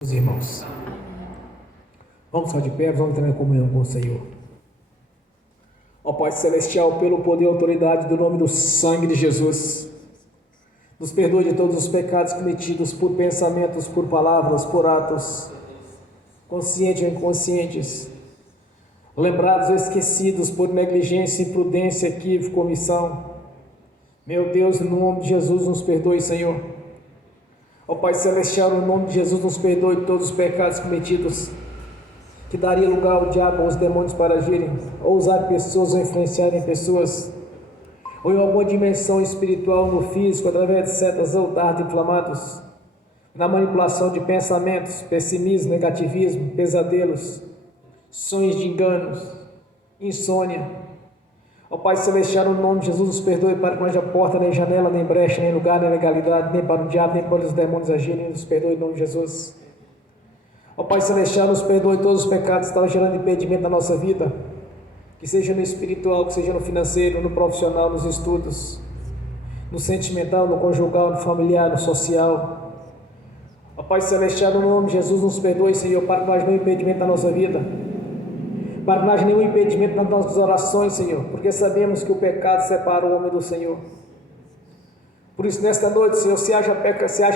Os irmãos, vamos ficar de pé, vamos entrar em comunhão com o Senhor. Ó Pai Celestial, pelo poder e autoridade do nome do sangue de Jesus, nos perdoe de todos os pecados cometidos por pensamentos, por palavras, por atos, conscientes ou inconscientes, lembrados ou esquecidos por negligência, imprudência, equívoco, omissão. Meu Deus, no nome de Jesus, nos perdoe, Senhor. Ó Pai Celestial, no nome de Jesus, nos perdoe todos os pecados cometidos, que daria lugar ao diabo, aos demônios para agirem, ou usar pessoas, ou influenciarem pessoas, ou em alguma dimensão espiritual, no físico, através de setas ou dardos inflamados, na manipulação de pensamentos, pessimismo, negativismo, pesadelos, sonhos de enganos, insônia. Ó Pai Celestial, no nome de Jesus, nos perdoe para que não haja porta, nem janela, nem brecha, nem lugar, nem legalidade, nem para o diabo, nem para os demônios agirem. Nos perdoe em nome de Jesus. Ó Pai Celestial, nos perdoe todos os pecados que estão gerando impedimento na nossa vida, que seja no espiritual, que seja no financeiro, no profissional, nos estudos, no sentimental, no conjugal, no familiar, no social. Ó Pai Celestial, no nome de Jesus, nos perdoe, Senhor, para que não haja nenhum impedimento na nossa vida, para que não haja nenhum impedimento nas nossas orações, Senhor, porque sabemos que o pecado separa o homem do Senhor. Por isso, nesta noite, Senhor, se haja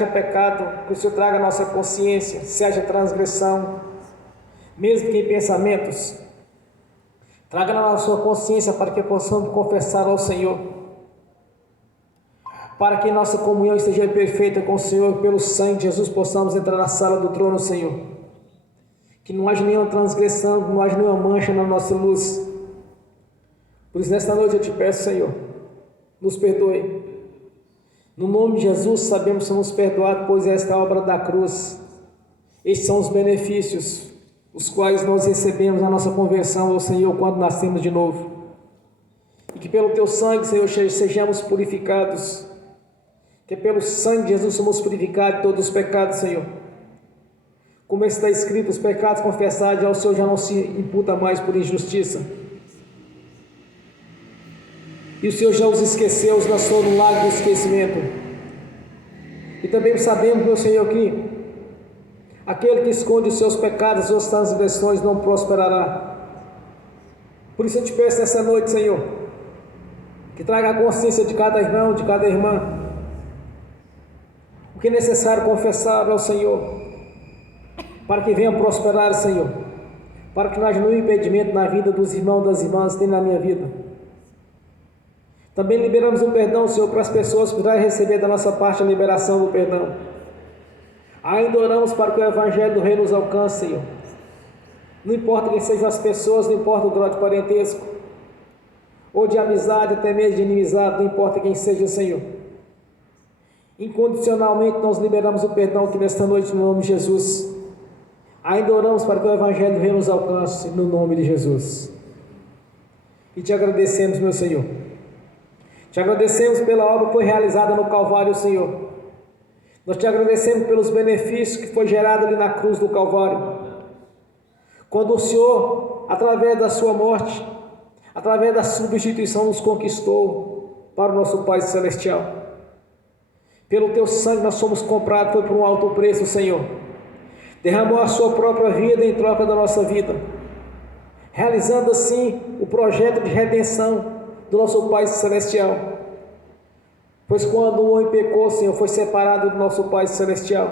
pecado, que o Senhor traga a nossa consciência, se haja transgressão, mesmo que em pensamentos, traga na nossa consciência para que possamos confessar ao Senhor, para que nossa comunhão esteja perfeita com o Senhor, pelo sangue de Jesus possamos entrar na sala do trono, Senhor. Que não haja nenhuma transgressão, que não haja nenhuma mancha na nossa luz. Por isso, nesta noite eu te peço, Senhor, nos perdoe. No nome de Jesus, sabemos que somos perdoados, pois esta é a obra da cruz. Estes são os benefícios, os quais nós recebemos na nossa conversão ao Senhor quando nascemos de novo. E que pelo Teu sangue, Senhor, sejamos purificados. Que pelo sangue de Jesus somos purificados de todos os pecados, Senhor. Como está escrito, os pecados confessados ao Senhor já não se imputa mais por injustiça. E o Senhor já os esqueceu, os lançou no lago do esquecimento. E também sabemos, meu Senhor, que aquele que esconde os seus pecados, as suas transgressões, não prosperará. Por isso eu te peço nessa noite, Senhor, que traga a consciência de cada irmão, de cada irmã, o que é necessário confessar ao Senhor, para que venha prosperar, Senhor, para que não haja nenhum impedimento na vida dos irmãos, das irmãs, nem na minha vida. Também liberamos o perdão, Senhor, para as pessoas que vão receber da nossa parte a liberação do perdão. Ainda oramos para que o Evangelho do Reino nos alcance, Senhor. Não importa quem sejam as pessoas, não importa o grau de parentesco, ou de amizade, até mesmo de inimizade, não importa quem seja, Senhor. Incondicionalmente nós liberamos o perdão aqui nesta noite, no nome de Jesus. Ainda oramos para que o Evangelho do Reino nos alcance, no nome de Jesus. E te agradecemos, meu Senhor. Te agradecemos pela obra que foi realizada no Calvário, Senhor. Nós te agradecemos pelos benefícios que foi gerado ali na cruz do Calvário. Quando o Senhor, através da sua morte, através da substituição, nos conquistou para o nosso Pai Celestial. Pelo teu sangue nós somos comprados, foi por um alto preço, Senhor. Derramou a sua própria vida em troca da nossa vida, realizando assim o projeto de redenção do nosso Pai Celestial. Pois quando o homem pecou, Senhor, foi separado do nosso Pai Celestial,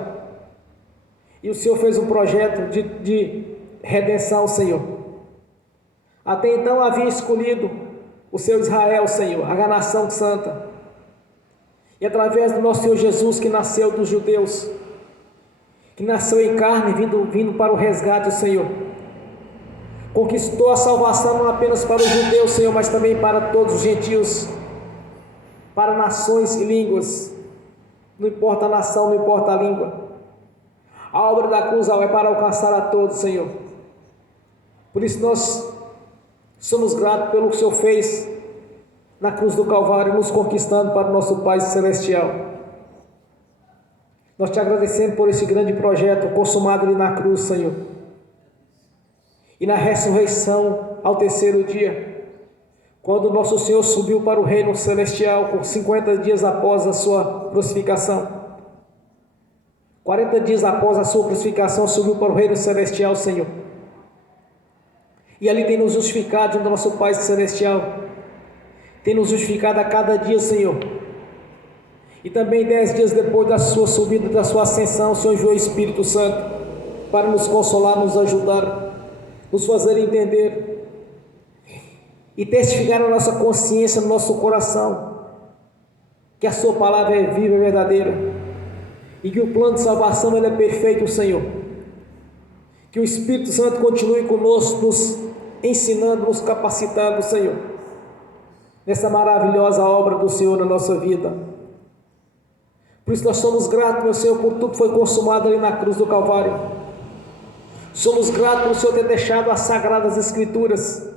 e o Senhor fez um projeto de redenção, Senhor. Até então havia escolhido o seu Israel, Senhor, a nação santa, e através do nosso Senhor Jesus, que nasceu dos judeus, que nasceu em carne, vindo para o resgate do Senhor, conquistou a salvação não apenas para os judeus, Senhor, mas também para todos os gentios, para nações e línguas. Não importa a nação, não importa a língua. A obra da cruz é para alcançar a todos, Senhor. Por isso nós somos gratos pelo que o Senhor fez na cruz do Calvário, nos conquistando para o nosso Pai Celestial. Nós te agradecemos por esse grande projeto consumado ali na cruz, Senhor. E na ressurreição ao terceiro dia, quando o nosso Senhor subiu para o reino celestial, por 50 dias após a sua crucificação, 40 dias após a sua crucificação, subiu para o reino celestial, Senhor. E ali tem nos justificado junto ao nosso Pai celestial. Tem nos justificado a cada dia, Senhor. E também 10 dias depois da sua subida, da sua ascensão, o Senhor enviou o Espírito Santo para nos consolar, nos ajudar, nos fazer entender e testificar na nossa consciência, no nosso coração, que a sua palavra é viva e verdadeira e que o plano de salvação ele é perfeito, Senhor. Que o Espírito Santo continue conosco, nos ensinando, nos capacitando, Senhor, nessa maravilhosa obra do Senhor na nossa vida. Por isso nós somos gratos, meu Senhor, por tudo que foi consumado ali na cruz do Calvário. Somos gratos por o Senhor ter deixado as Sagradas Escrituras,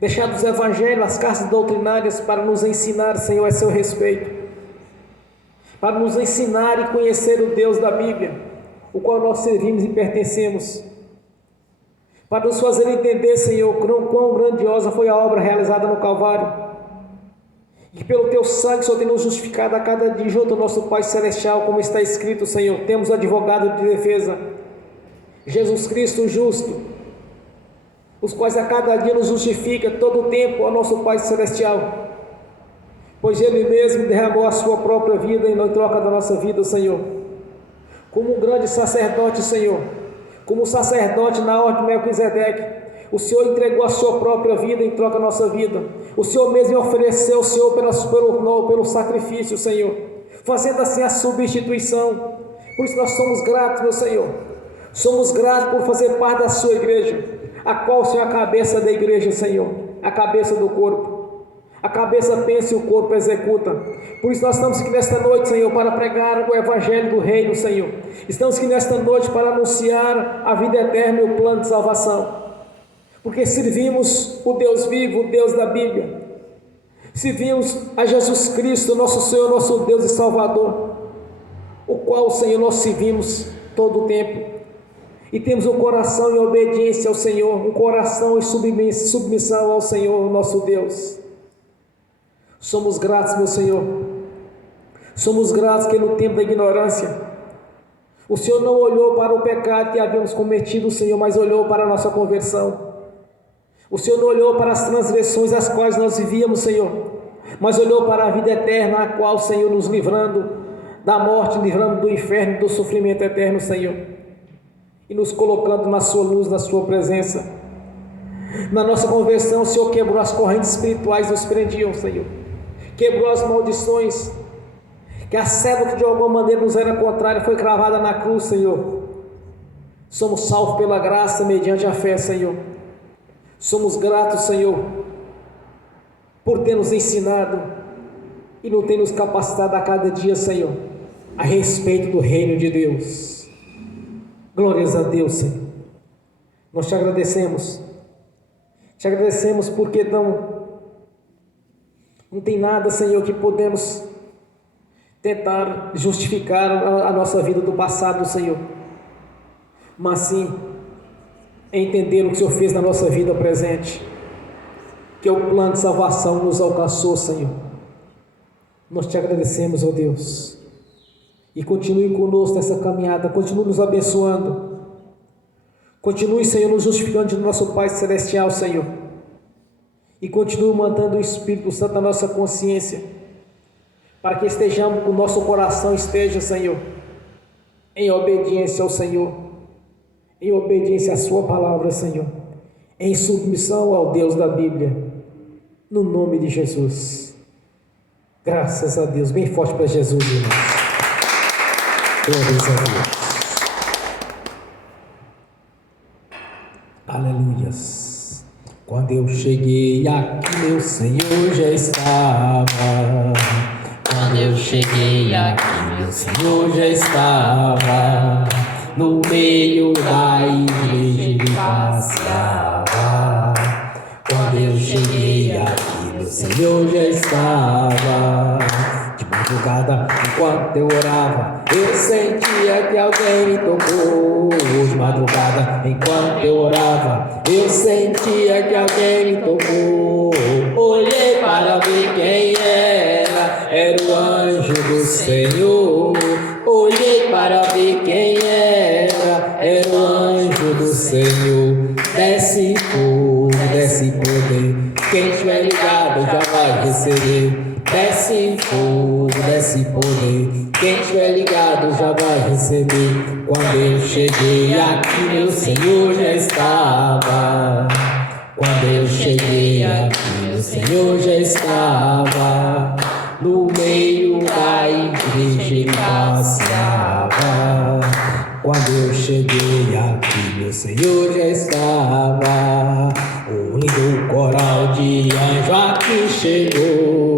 deixado os Evangelhos, as cartas doutrinárias para nos ensinar, Senhor, a seu respeito, para nos ensinar e conhecer o Deus da Bíblia, o qual nós servimos e pertencemos, para nos fazer entender, Senhor, quão grandiosa foi a obra realizada no Calvário, e pelo Teu sangue, Senhor, tem nos justificado a cada dia junto ao nosso Pai Celestial, como está escrito, Senhor. Temos advogado de defesa, Jesus Cristo o justo, os quais a cada dia nos justifica todo o tempo ao nosso Pai Celestial, pois Ele mesmo derramou a sua própria vida em troca da nossa vida, Senhor. Como um grande sacerdote, Senhor, como um sacerdote na ordem de Melquisedeque, o Senhor entregou a sua própria vida em troca da nossa vida. O Senhor mesmo ofereceu o Senhor pelo sacrifício, Senhor, fazendo assim a substituição. Por isso nós somos gratos, meu Senhor. Somos gratos por fazer parte da sua igreja, a qual o Senhor é a cabeça da igreja, Senhor, a cabeça do corpo. A cabeça pensa e o corpo executa. Por isso nós estamos aqui nesta noite, Senhor, para pregar o Evangelho do Reino, Senhor. Estamos aqui nesta noite para anunciar a vida eterna e o plano de salvação. Porque servimos o Deus vivo, o Deus da Bíblia. Servimos a Jesus Cristo, nosso Senhor, nosso Deus e Salvador, o qual, Senhor, nós servimos todo o tempo. E temos um coração em obediência ao Senhor, um coração em submissão ao Senhor, nosso Deus. Somos gratos, meu Senhor. Somos gratos que no tempo da ignorância, o Senhor não olhou para o pecado que havíamos cometido, Senhor, mas olhou para a nossa conversão. O Senhor não olhou para as transgressões as quais nós vivíamos, Senhor, mas olhou para a vida eterna, a qual, Senhor, nos livrando da morte, livrando do inferno e do sofrimento eterno, Senhor, e nos colocando na sua luz, na sua presença. Na nossa conversão, o Senhor quebrou as correntes espirituais que nos prendiam, Senhor, quebrou as maldições, que a cédula que de alguma maneira nos era contrária foi cravada na cruz, Senhor. Somos salvos pela graça mediante a fé, Senhor. Somos gratos, Senhor, por ter nos ensinado e não ter nos capacitado a cada dia, Senhor, a respeito do reino de Deus. Glórias a Deus, Senhor. Nós te agradecemos. Te agradecemos porque não tem nada, Senhor, que podemos tentar justificar a nossa vida do passado, Senhor, mas sim entender o que o Senhor fez na nossa vida presente, que o plano de salvação nos alcançou, Senhor. Nós te agradecemos, ó Deus, e continue conosco nessa caminhada, continue nos abençoando, continue, Senhor, nos justificando do nosso Pai Celestial, Senhor, e continue mantendo o Espírito Santo na nossa consciência, para que estejamos, o nosso coração esteja, Senhor, em obediência ao Senhor, em obediência à sua palavra, Senhor, em submissão ao Deus da Bíblia, no nome de Jesus. Graças a Deus, bem forte para Jesus, irmãos. Glórias a Deus. Aleluias. Quando eu cheguei aqui, meu Senhor já estava. Quando eu cheguei aqui, meu Senhor já estava. No meio da igreja ele passeava. Quando eu cheguei aqui, meu Senhor já estava. De madrugada, enquanto eu orava, eu sentia que alguém me tocou. De madrugada, enquanto eu orava, eu sentia que alguém me tocou. Olhei para ver quem era o anjo do Senhor. Olhei para para ver quem era o anjo do Senhor. Desce fogo, desce poder, quem estiver ligado já vai receber. Desce fogo, desce poder, quem estiver ligado já vai receber. Quando eu cheguei aqui, meu Senhor já estava. Quando eu cheguei aqui, meu Senhor já estava. No meio da igreja ele passeava. Quando eu cheguei aqui, meu Senhor já estava. O lindo coral de anjo aqui chegou.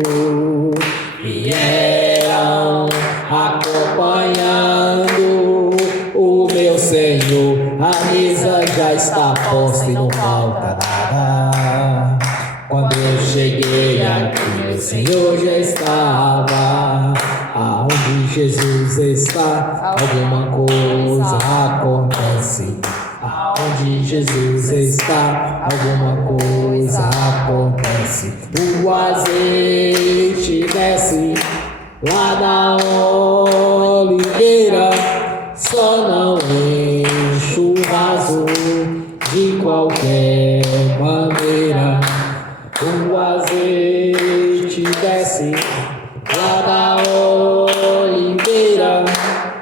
Vieram acompanhando o meu Senhor. A mesa já está posta e não falta nada. Quando eu cheguei aqui, meu Senhor já estava. Aonde Jesus está, alguma coisa acontece. Aonde Jesus está, alguma coisa acontece. O azeite desce lá na oliveira, só não enche o vaso de qualquer maneira. O azeite desce lá da oliveira,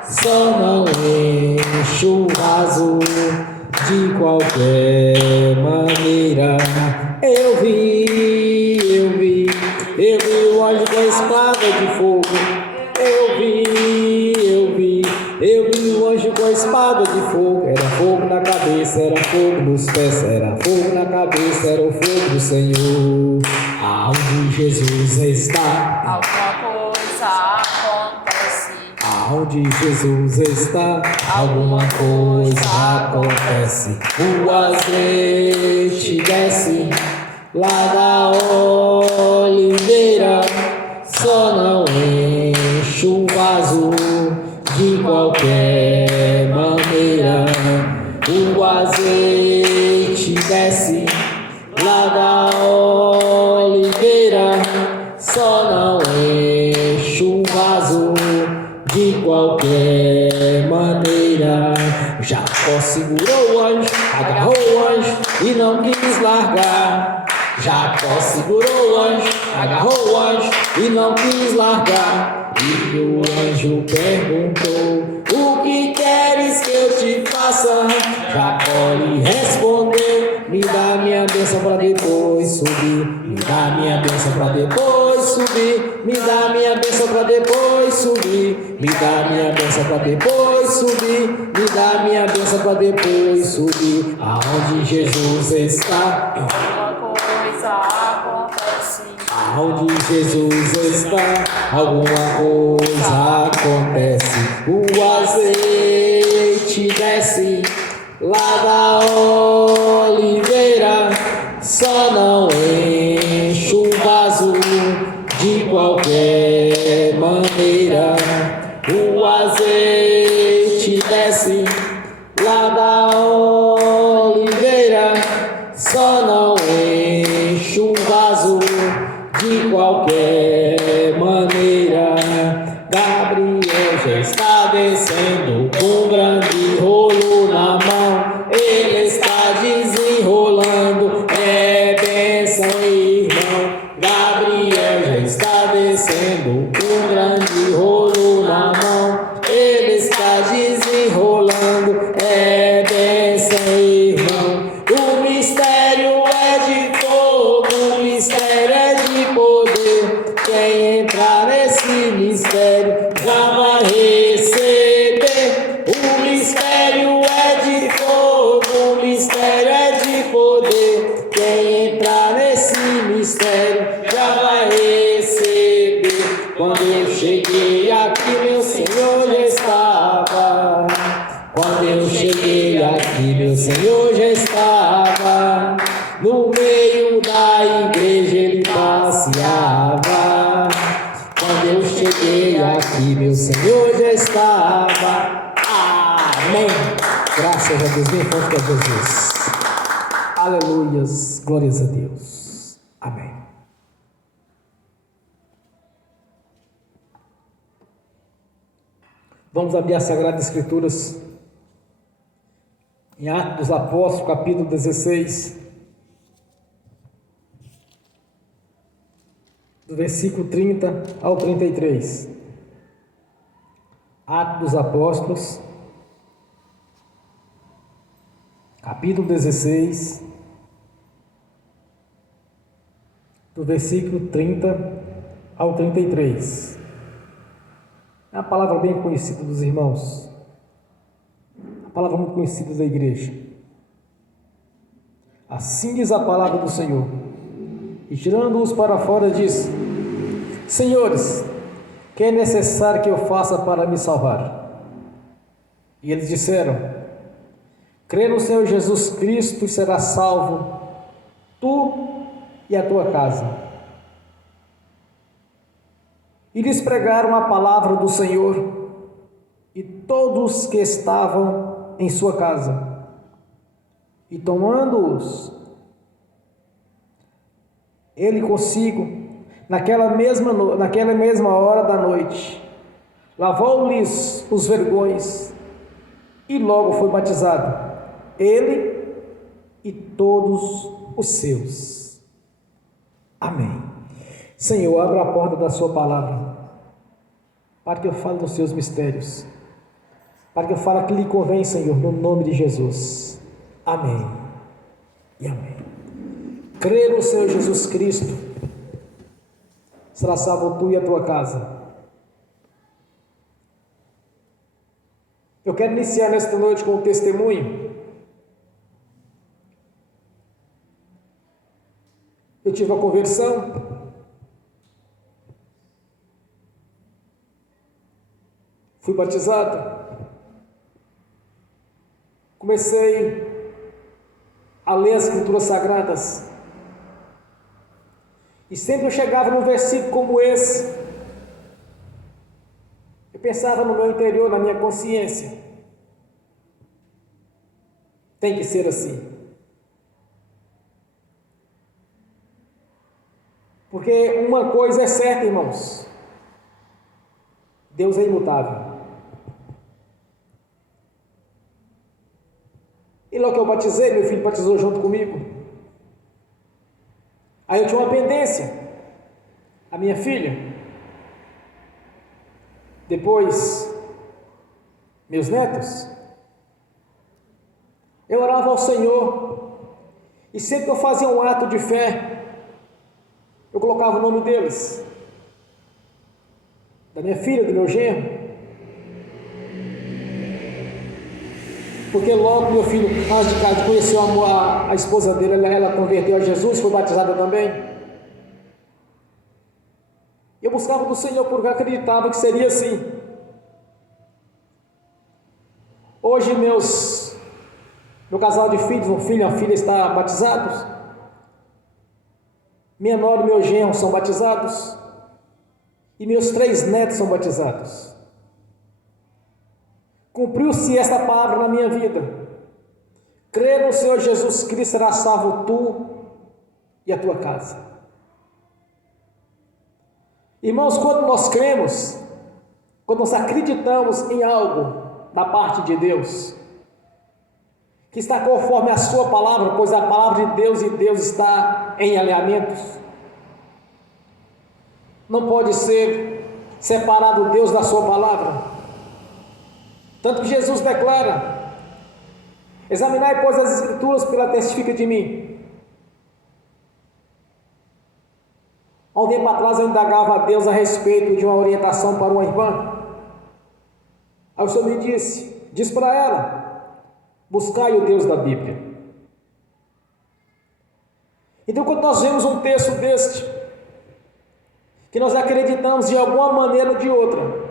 só não enche o vaso de qualquer maneira. Eu vi o anjo com a espada de fogo. Eu vi o anjo com a espada de fogo. Era fogo na cabeça, era fogo nos pés, era fogo na cabeça, era o fogo do Senhor. Aonde Jesus está, alguma coisa acontece. aonde Jesus está, alguma coisa acontece. O azeite desce lá da oliveira, só não enche o vaso de qualquer maneira. O azeite desce lá da oliveira, só não enche o vaso de qualquer maneira. Jacó segurou o anjo, agarrou o anjo e não quis largar. Jacó segurou o anjo, agarrou o anjo e não quis largar. E o anjo perguntou: o que queres que eu te faça? Jacó lhe respondeu: me dá minha bênção para depois subir. Me dá minha bênção para depois subir. Me dá minha bênção para depois subir. Me dá minha bênção para depois subir. Me dá minha bênção para depois subir. Aonde Jesus está, Alguma coisa acontece. aonde Jesus está, alguma coisa acontece. O azeite desce lá da oliveira, só não enche o vaso de qualquer maneira. O azeite desce lá da oliveira, só não enche o vaso de qualquer maneira. Gabriel já está descendo com um grande rolo na mão. Ele está desenrolando, é bênção, irmão. Gabriel já está descendo com um grande rolo na mão. Ele está desenrolando, é bênção, irmão. O mistério é de fogo, o mistério é de poder. Quem entrar nesse mistério já vai receber. O mistério é de fogo, o mistério é de poder. Quem entrar nesse mistério já vai receber. Quando eu cheguei aqui, meu Senhor já estava. Quando eu cheguei aqui, meu Senhor já estava. No meio da igreja ele passeava. Quando eu cheguei aqui, meu Senhor já estava. Amém. Graças a Deus, bem forte para Jesus. Aleluias, glórias a Deus. Amém. Vamos abrir as Sagradas Escrituras em Atos dos Apóstolos, capítulo 16, do versículo 30 ao 33. Atos dos Apóstolos, capítulo 16, do versículo 30 ao 33. É uma palavra bem conhecida dos irmãos, uma palavra muito conhecida da igreja. Assim diz a palavra do Senhor. E tirando-os para fora, diz: Senhores, que é necessário que eu faça para me salvar? E eles disseram: crê no Senhor Jesus Cristo e serás salvo, tu e a tua casa. E lhes pregaram a palavra do Senhor e todos que estavam em sua casa. E tomando-os ele consigo, naquela mesma hora da noite, lavou-lhes os vergões e logo foi batizado, ele e todos os seus. Amém. Senhor, abra a porta da sua palavra, para que eu fale dos seus mistérios, para que eu fale aquilo que lhe convém, Senhor, no nome de Jesus. Amém e amém. Crê no Senhor Jesus Cristo, será salvo tu e a tua casa. Eu quero iniciar nesta noite com um testemunho. Eu tive uma conversão, fui batizado, comecei a ler as Escrituras Sagradas, e sempre eu chegava num versículo como esse, eu pensava no meu interior, na minha consciência: tem que ser assim. Porque uma coisa é certa, irmãos: Deus é imutável. E logo que eu batizei, meu filho batizou junto comigo. Aí eu tinha uma pendência, a minha filha. Depois, meus netos. Eu orava ao Senhor, e sempre que eu fazia um ato de fé, eu colocava o nome deles, da minha filha, do meu genro. Porque logo meu filho, antes de casa, conheceu a esposa dele, ela converteu a Jesus, foi batizada também. Eu buscava do Senhor porque eu acreditava que seria assim. Hoje meu casal de filhos, um filho e uma filha estão batizados. Minha nora e meu genro são batizados. E meus 3 netos são batizados. Cumpriu-se esta palavra na minha vida: crê no Senhor Jesus Cristo, será salvo tu e a tua casa. Irmãos, quando nós cremos, quando nós acreditamos em algo da parte de Deus, que está conforme a sua palavra, pois a palavra de Deus e Deus está em alinhamentos, não pode ser separado Deus da sua palavra. Tanto que Jesus declara: examinai, pois, as Escrituras, porque ela testifica de mim. Há um tempo atrás eu indagava a Deus a respeito de uma orientação para uma irmã. Aí o Senhor me diz para ela: buscai o Deus da Bíblia. Então, quando nós vemos um texto deste, que nós acreditamos de alguma maneira ou de outra,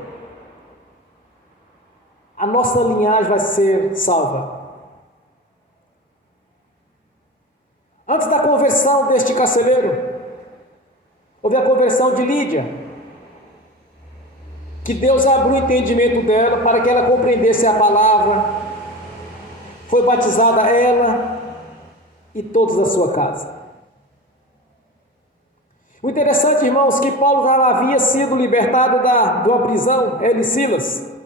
a nossa linhagem vai ser salva. Antes da conversão deste carcereiro, houve a conversão de Lídia, que Deus abriu o entendimento dela para que ela compreendesse a palavra. Foi batizada ela e todos da sua casa. O interessante, irmãos, que Paulo já havia sido libertado de uma prisão, ele e Silas.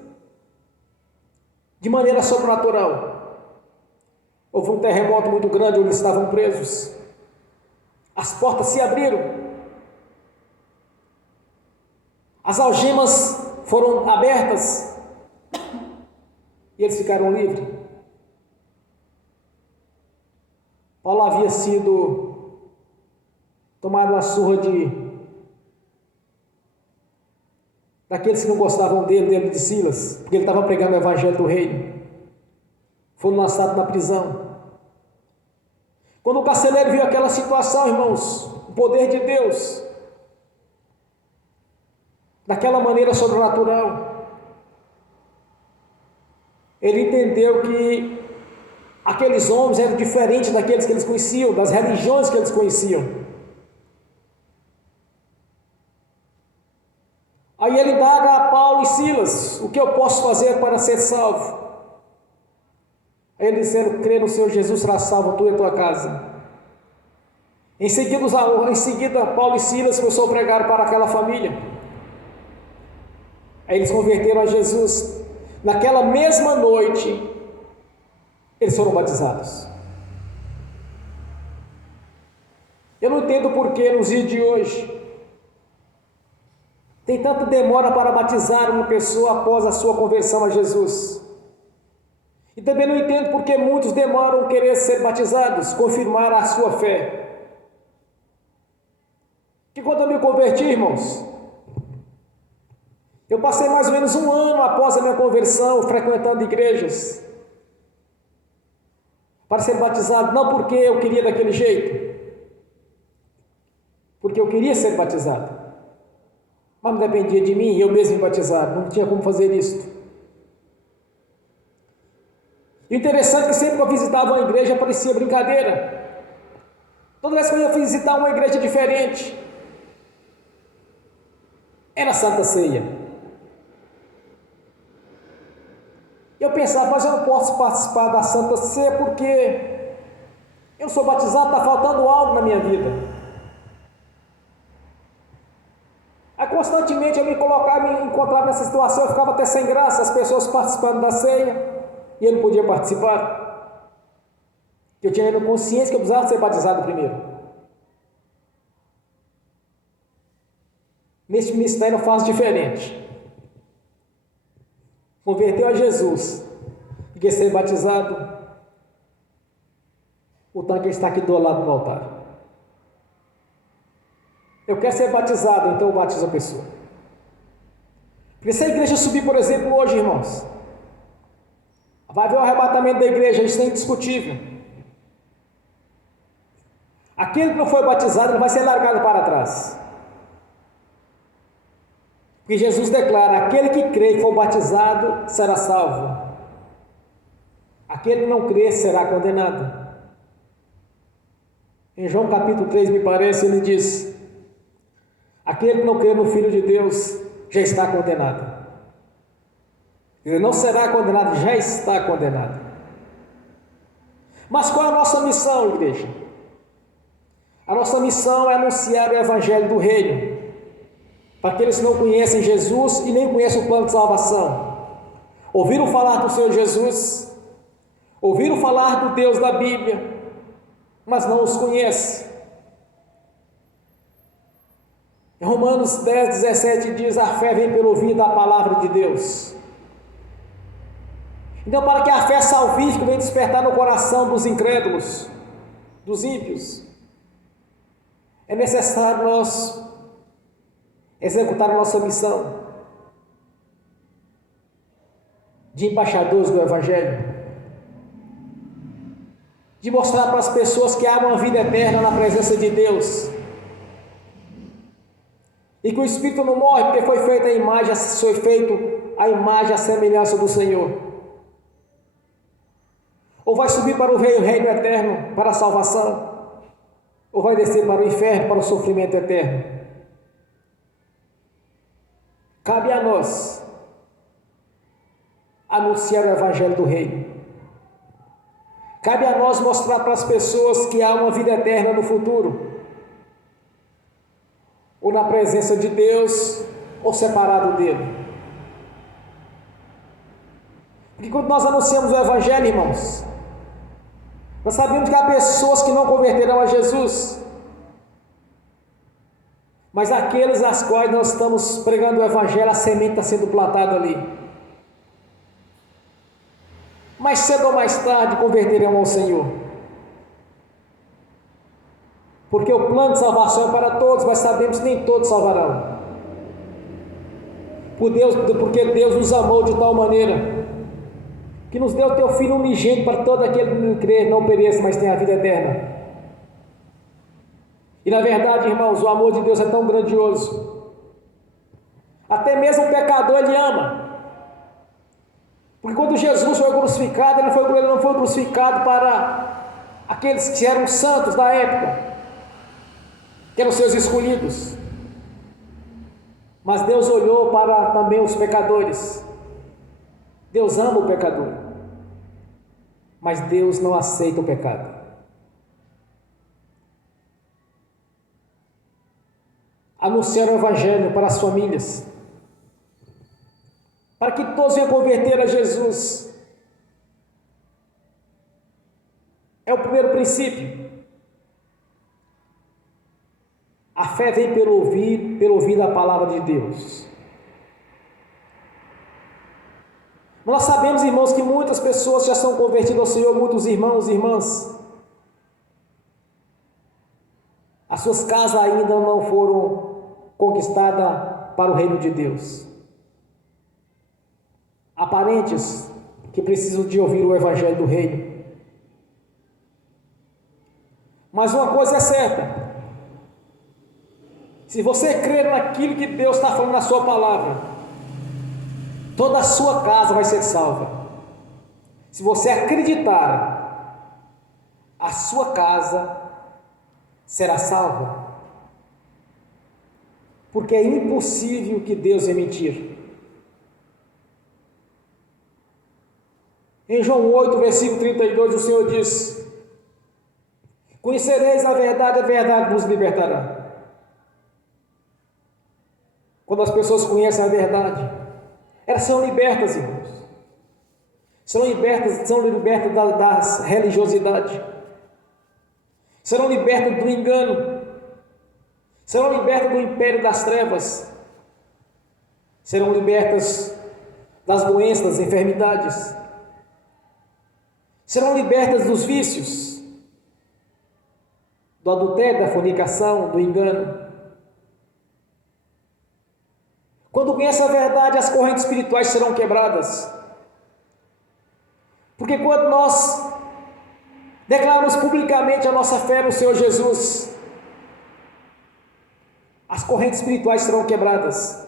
de maneira sobrenatural. Houve um terremoto muito grande onde eles estavam presos. As portas se abriram. As algemas foram abertas. E eles ficaram livres. Paulo havia sido tomado uma surra daqueles que não gostavam dele de Silas, porque ele estava pregando o evangelho do reino. Foram lançados na prisão. Quando o carcereiro viu aquela situação, irmãos, o poder de Deus, daquela maneira sobrenatural, ele entendeu que aqueles homens eram diferentes daqueles que eles conheciam, das religiões que eles conheciam. Aí ele indaga a Paulo e Silas: o que eu posso fazer para ser salvo? Aí eles disseram: crê no Senhor Jesus, será salvo tu e a tua casa. Em seguida, Paulo e Silas começaram a pregar para aquela família. Aí eles converteram a Jesus. Naquela mesma noite, eles foram batizados. Eu não entendo por que nos dias de hoje tem tanta demora para batizar uma pessoa após a sua conversão a Jesus. E também não entendo por que muitos demoram a querer ser batizados, confirmar a sua fé. Que quando eu me converti, irmãos, eu passei mais ou menos 1 ano após a minha conversão frequentando igrejas para ser batizado, não porque eu queria daquele jeito, porque eu queria ser batizado, mas não dependia de mim, eu mesmo me batizar, não tinha como fazer isso. E o interessante é que sempre que eu visitava uma igreja parecia brincadeira. Toda vez que eu ia visitar uma igreja diferente, era Santa Ceia. Eu pensava: mas eu não posso participar da Santa Ceia porque eu sou batizado, está faltando algo na minha vida. Aí constantemente eu me encontrava nessa situação, eu ficava até sem graça, as pessoas participando da ceia, e eu não podia participar. Eu tinha consciência que eu precisava ser batizado primeiro. Neste ministério eu faço diferente. Converteu a Jesus e quer ser batizado, o tanque está aqui do lado do altar. Eu quero ser batizado, então eu batizo a pessoa. Porque se a igreja subir, por exemplo, hoje, irmãos, vai haver um arrebatamento da igreja, isso é indiscutível. Aquele que não foi batizado, ele vai ser largado para trás. Porque Jesus declara: aquele que crê e for batizado será salvo. Aquele que não crê será condenado. Em João capítulo 3, me parece, ele diz: aquele que não crê no Filho de Deus já está condenado. Ele não será condenado, já está condenado. Mas qual é a nossa missão, igreja? A nossa missão é anunciar o Evangelho do Reino para aqueles que não conhecem Jesus e nem conhecem o plano de salvação. Ouviram falar do Senhor Jesus, ouviram falar do Deus da Bíblia, mas não os conhecem. Em Romanos 10, 17 diz: a fé vem pelo ouvir da palavra de Deus. Então, para que a fé salvífica venha despertar no coração dos incrédulos, dos ímpios, é necessário nós executar a nossa missão de embaixadores do Evangelho, de mostrar para as pessoas que há uma vida eterna na presença de Deus, e que o Espírito não morre porque foi feita a imagem, foi feito a imagem, a semelhança do Senhor. Ou vai subir para o reino eterno, para a salvação, ou vai descer para o inferno, para o sofrimento eterno. Cabe a nós anunciar o Evangelho do Reino. Cabe a nós mostrar para as pessoas que há uma vida eterna no futuro, ou na presença de Deus, ou separado dele. Porque quando nós anunciamos o Evangelho, irmãos, nós sabemos que há pessoas que não converterão a Jesus, mas aqueles às quais nós estamos pregando o Evangelho, a semente está sendo plantada ali. Mais cedo ou mais tarde converterão ao Senhor. Porque o plano de salvação é para todos, mas sabemos que nem todos salvarão. Porque Deus nos amou de tal maneira que nos deu o teu Filho unigênito para todo aquele que não crer não pereça, mas tenha a vida eterna. E na verdade, irmãos, o amor de Deus é tão grandioso. Até mesmo o pecador Ele ama. Porque quando Jesus foi crucificado, Ele não foi crucificado para aqueles que eram santos da época, que eram seus escolhidos. Mas Deus olhou para também os pecadores. Deus ama o pecador, mas Deus não aceita o pecado. Anunciar o Evangelho para as famílias, para que todos venham converter a Jesus, é o primeiro princípio. A fé vem pelo ouvir da palavra de Deus. Nós sabemos, irmãos, que muitas pessoas já são convertidas ao Senhor, muitos irmãos e irmãs. As suas casas ainda não foram conquistadas para o reino de Deus. Há parentes que precisam de ouvir o Evangelho do reino. Mas uma coisa é certa: se você crer naquilo que Deus está falando na sua palavra, toda a sua casa vai ser salva. Se você acreditar, a sua casa será salva. Porque é impossível que Deus é mentir. Em João 8, versículo 32, o Senhor diz: conhecereis a verdade vos libertará. Quando as pessoas conhecem a verdade, elas são libertas, irmãos. São libertas da religiosidade. Serão libertas do engano. Serão libertas do império das trevas. Serão libertas das doenças, das enfermidades. Serão libertas dos vícios, do adultério, da fornicação, do engano. Quando conhece a verdade, as correntes espirituais serão quebradas. Porque quando nós declaramos publicamente a nossa fé no Senhor Jesus, as correntes espirituais serão quebradas.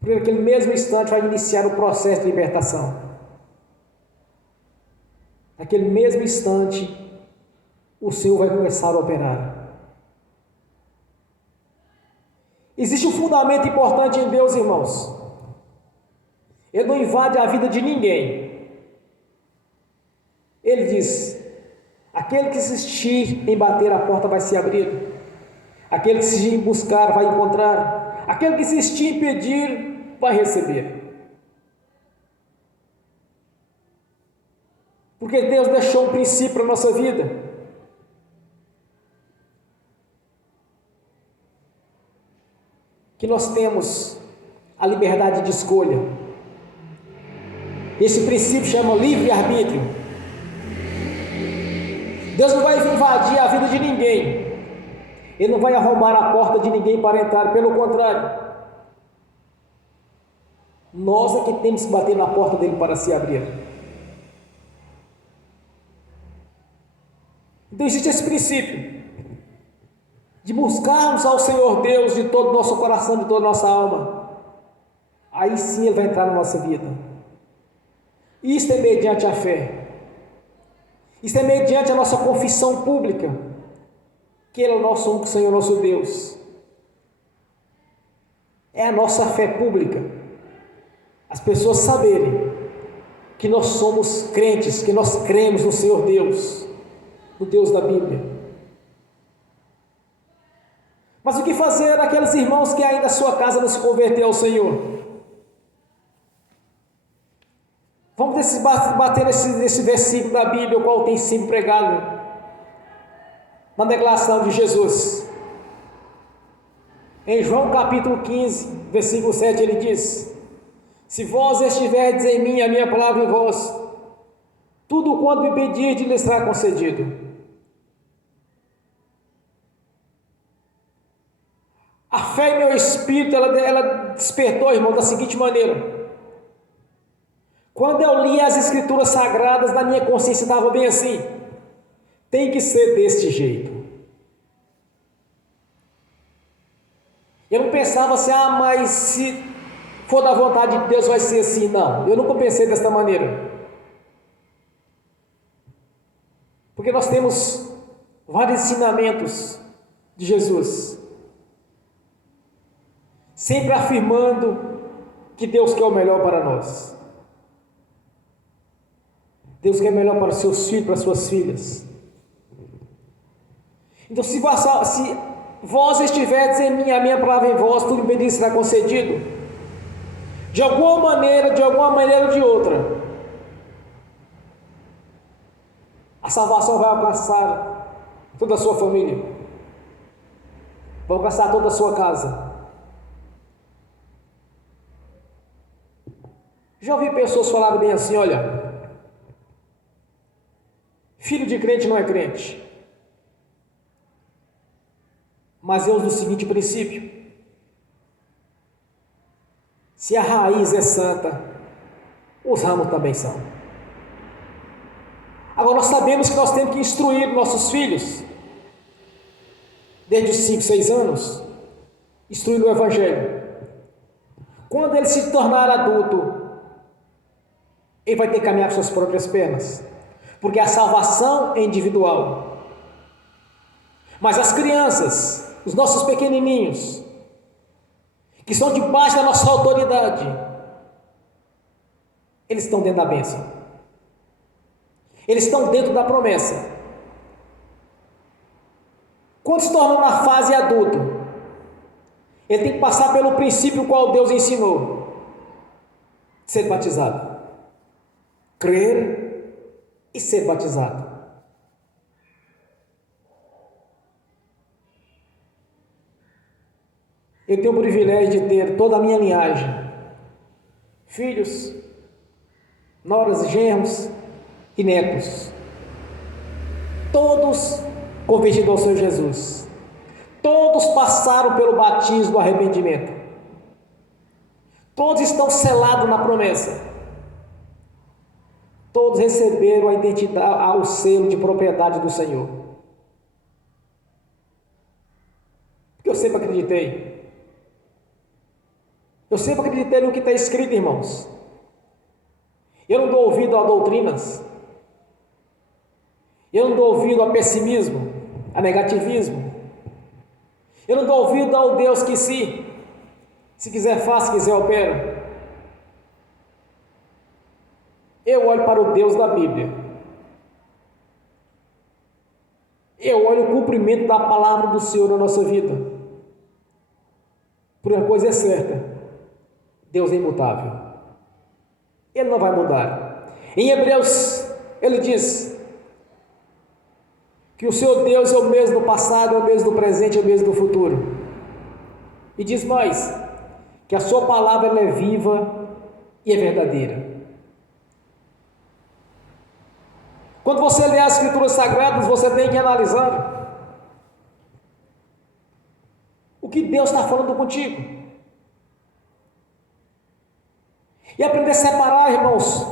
Porque naquele mesmo instante vai iniciar o processo de libertação. Naquele mesmo instante, o Senhor vai começar a operar. Existe um fundamento importante em Deus, irmãos. Ele não invade a vida de ninguém. Ele diz: aquele que insistir em bater, a porta vai se abrir. Aquele que insistir em buscar, vai encontrar. Aquele que insistir em pedir, vai receber. Porque Deus deixou um princípio para a nossa vida. Que nós temos a liberdade de escolha. Esse princípio chama livre-arbítrio. Deus não vai invadir a vida de ninguém. Ele não vai arrombar a porta de ninguém para entrar. Pelo contrário, nós é que temos que bater na porta dele para se abrir. Então existe esse princípio de buscarmos ao Senhor Deus de todo o nosso coração, de toda a nossa alma. Aí sim Ele vai entrar na nossa vida. Isto é mediante a fé. Isto é mediante a nossa confissão pública, que Ele é o nosso único Senhor, nosso Deus. É a nossa fé pública. As pessoas saberem que nós somos crentes, que nós cremos no Senhor Deus, no Deus da Bíblia. Mas o que fazer aqueles irmãos que ainda a sua casa não se converteu ao Senhor? bater nesse versículo da Bíblia, o qual tem sido pregado na declaração de Jesus. Em João capítulo 15, versículo 7, ele diz: se vós estiverdes em mim, a minha palavra em vós, tudo quanto me pedirdes lhe será concedido. A fé em meu espírito, ela despertou, irmão, da seguinte maneira. Quando eu li as escrituras sagradas, na minha consciência estava bem assim: tem que ser deste jeito. Eu não pensava assim, mas se for da vontade de Deus vai ser assim. Não, eu nunca pensei desta maneira. Porque nós temos vários ensinamentos de Jesus, sempre afirmando que Deus quer o melhor para nós. Deus quer o melhor para os seus filhos, para as suas filhas. Então, se vós estiverdes em mim, a minha palavra em vós, tudo bem será concedido. De alguma maneira ou de outra, a salvação vai alcançar toda a sua família, vai alcançar toda a sua casa. Já ouvi pessoas falarem bem assim: olha, filho de crente não é crente. Mas eu uso o seguinte princípio: se a raiz é santa, os ramos também são. Agora, nós sabemos que nós temos que instruir nossos filhos, desde os 5, 6 anos, instruir no Evangelho. Quando ele se tornar adulto, ele vai ter que caminhar com suas próprias pernas, porque a salvação é individual. Mas as crianças, os nossos pequenininhos, que estão debaixo da nossa autoridade, eles estão dentro da bênção, eles estão dentro da promessa. Quando se torna na fase adulto, ele tem que passar pelo princípio qual Deus ensinou: ser batizado, crer e ser batizado. Eu tenho o privilégio de ter toda a minha linhagem, filhos, noras, genros e netos, todos convertidos ao Senhor Jesus, todos passaram pelo batismo do arrependimento, todos estão selados na promessa, todos receberam a identidade, o selo de propriedade do Senhor. Porque eu sempre acreditei no que está escrito, irmãos. Eu não dou ouvido a doutrinas, eu não dou ouvido a pessimismo, a negativismo, eu não dou ouvido ao Deus que se quiser faz, se quiser opera. Eu olho para o Deus da Bíblia, eu olho o cumprimento da palavra do Senhor na nossa vida. Por uma coisa é certa: Deus é imutável, Ele não vai mudar. Em Hebreus, ele diz que o seu Deus é o mesmo do passado, é o mesmo do presente, é o mesmo do futuro. E diz mais, que a sua palavra ela é viva e é verdadeira. Quando você lê as escrituras sagradas, você tem que analisar o que Deus está falando contigo. E aprender a separar, irmãos,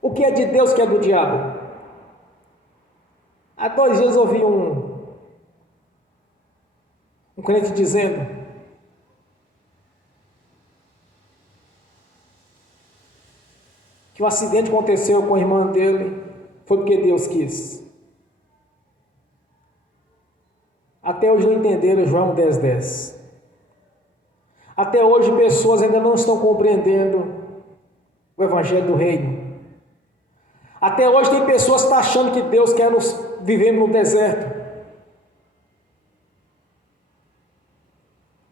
o que é de Deus e o que é do diabo. Há 2 dias eu ouvi um crente dizendo que o acidente aconteceu com a irmã dele foi porque Deus quis. Até hoje não entenderam João 10:10. Até hoje pessoas ainda não estão compreendendo o Evangelho do Reino. Até hoje tem pessoas que estão achando que Deus quer nos viver no deserto.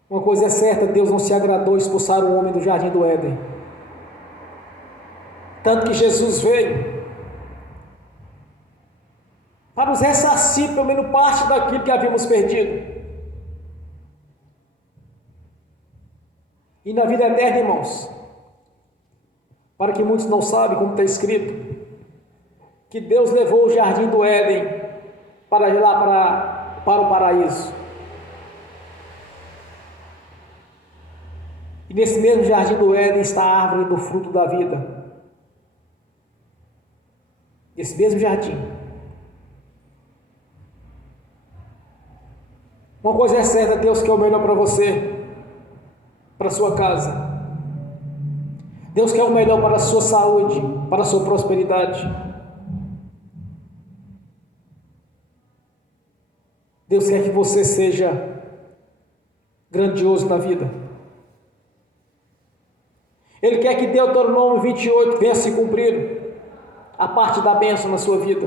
Uma coisa é certa: Deus não se agradou de expulsar o homem do jardim do Éden. Tanto que Jesus veio para nos ressarcir pelo menos parte daquilo que havíamos perdido. E na vida eterna, irmãos, para que muitos não sabem, como está escrito, que Deus levou o jardim do Éden para o paraíso. E nesse mesmo jardim do Éden está a árvore do fruto da vida. Esse mesmo jardim. Uma coisa é certa, Deus quer o melhor para você, para a sua casa. Deus quer o melhor para a sua saúde, para a sua prosperidade. Deus quer que você seja grandioso na vida. Ele quer que Deuteronômio 28 venha se cumprir, a parte da bênção na sua vida.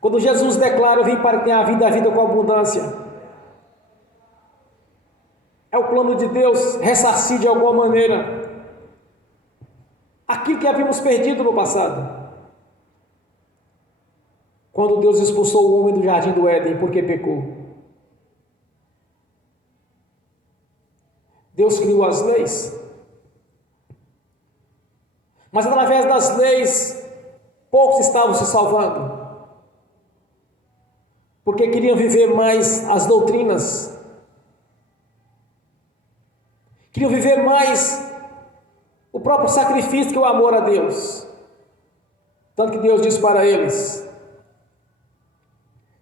Quando Jesus declara: vim para ter a vida com abundância, é o plano de Deus ressarcir de alguma maneira aquilo que havíamos perdido no passado. Quando Deus expulsou o homem do jardim do Éden porque pecou, Deus criou as leis, mas através das leis poucos estavam se salvando, porque queriam viver mais as doutrinas, queriam viver mais o próprio sacrifício que o amor a Deus. Tanto que Deus disse para eles: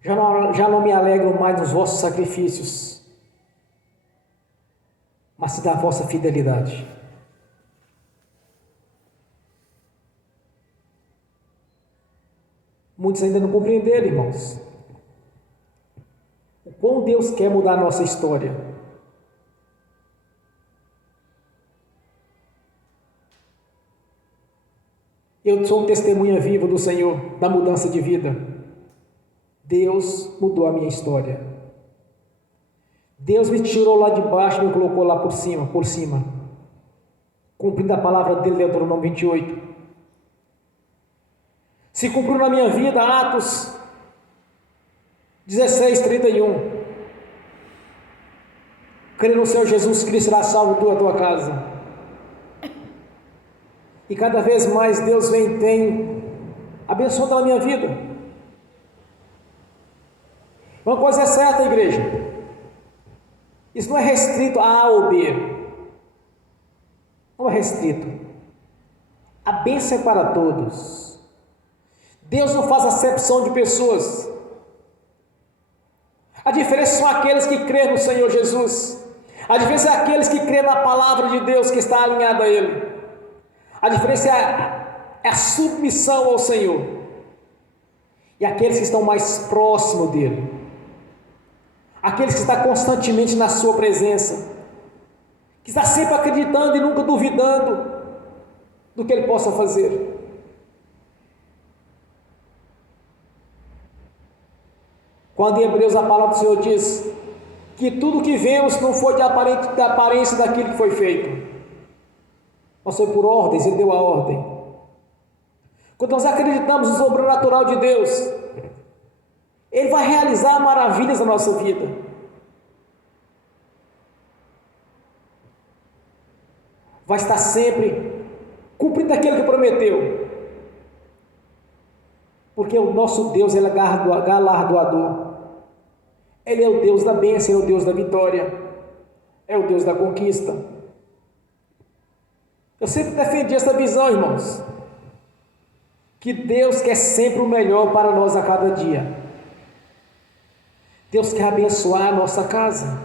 já não me alegro mais nos vossos sacrifícios, mas se da vossa fidelidade. Muitos ainda não compreenderam, irmãos, o quão Deus quer mudar a nossa história. Eu sou testemunha viva do Senhor, da mudança de vida. Deus mudou a minha história. Deus me tirou lá de baixo e me colocou lá por cima, cumprindo a palavra dele, Deuteronômio 28. Se cumpriu na minha vida Atos 16:31. Crê no Senhor Jesus Cristo, será salvo tu e a tua casa. E cada vez mais Deus tem abençoado a minha vida. Uma coisa é certa, igreja: isso não é restrito a A ou B. Não é restrito. A bênção é para todos. Deus não faz acepção de pessoas. A diferença são aqueles que creem no Senhor Jesus. A diferença é aqueles que creem na palavra de Deus, que está alinhada a Ele. A diferença é a submissão ao Senhor. E aqueles que estão mais próximos dEle. Aqueles que estão constantemente na sua presença. Que está sempre acreditando e nunca duvidando do que Ele possa fazer. Quando em Hebreus a palavra do Senhor diz que tudo que vemos não foi da aparência daquilo que foi feito, mas foi por ordens, Ele deu a ordem. Quando nós acreditamos no sobrenatural de Deus, Ele vai realizar maravilhas na nossa vida. Vai estar sempre cumprindo aquilo que prometeu. Porque o nosso Deus, Ele é galardoador. Ele é o Deus da bênção, Ele é o Deus da vitória, é o Deus da conquista. Eu sempre defendi essa visão, irmãos, que Deus quer sempre o melhor para nós a cada dia. Deus quer abençoar a nossa casa,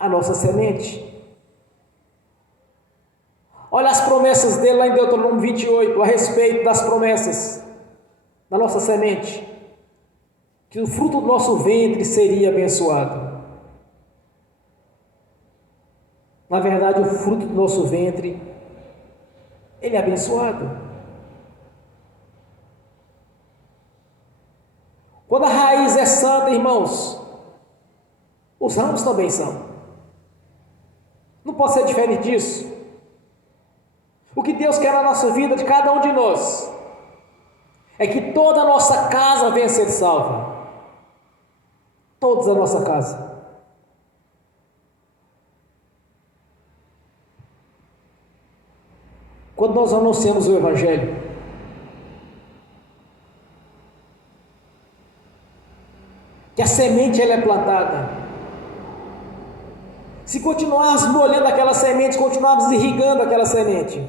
a nossa semente. Olha as promessas dele lá em Deuteronômio 28, a respeito das promessas da nossa semente, que o fruto do nosso ventre seria abençoado. Na verdade, o fruto do nosso ventre, ele é abençoado. Quando a raiz é santa, irmãos, os ramos também são. Não pode ser diferente disso. Deus quer na nossa vida, de cada um de nós, é que toda a nossa casa venha a ser salva. Todos a nossa casa. Quando nós anunciamos o Evangelho, que a semente ela é plantada, se continuarmos molhando aquela semente, continuarmos irrigando aquela semente,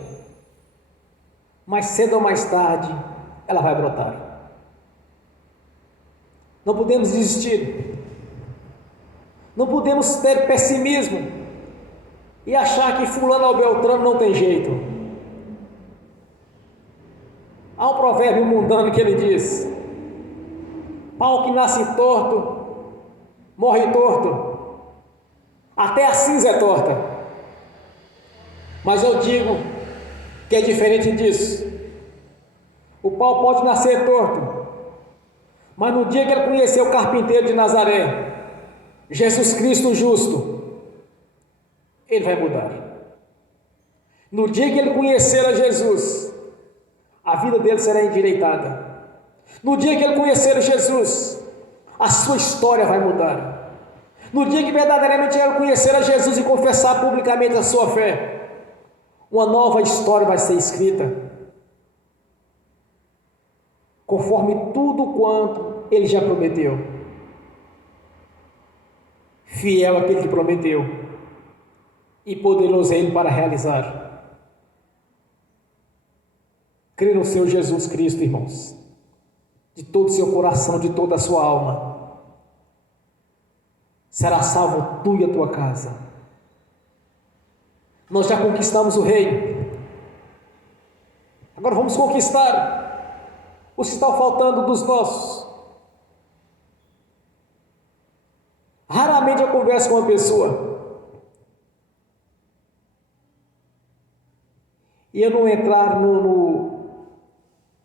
mais cedo ou mais tarde, ela vai brotar. Não podemos desistir, não podemos ter pessimismo e achar que fulano ou beltrano não tem jeito. Há um provérbio mundano que ele diz: pau que nasce torto, morre torto, até a cinza é torta. Mas eu digo que é diferente disso. O pau pode nascer torto, mas no dia que ele conheceu o carpinteiro de Nazaré, Jesus Cristo justo, ele vai mudar. No dia que ele conhecer a Jesus, a vida dele será endireitada. No dia que ele conhecer a Jesus, a sua história vai mudar. No dia que verdadeiramente ele conhecer a Jesus e confessar publicamente a sua fé, uma nova história vai ser escrita, conforme tudo quanto ele já prometeu. Fiel aquele que prometeu, e poderoso é ele para realizar. Crê no seu Jesus Cristo, irmãos, de todo o seu coração, de toda a sua alma. Será salvo tu e a tua casa. Nós já conquistamos o reino. Agora vamos conquistar o que está faltando dos nossos. Raramente eu converso com uma pessoa e eu não entrar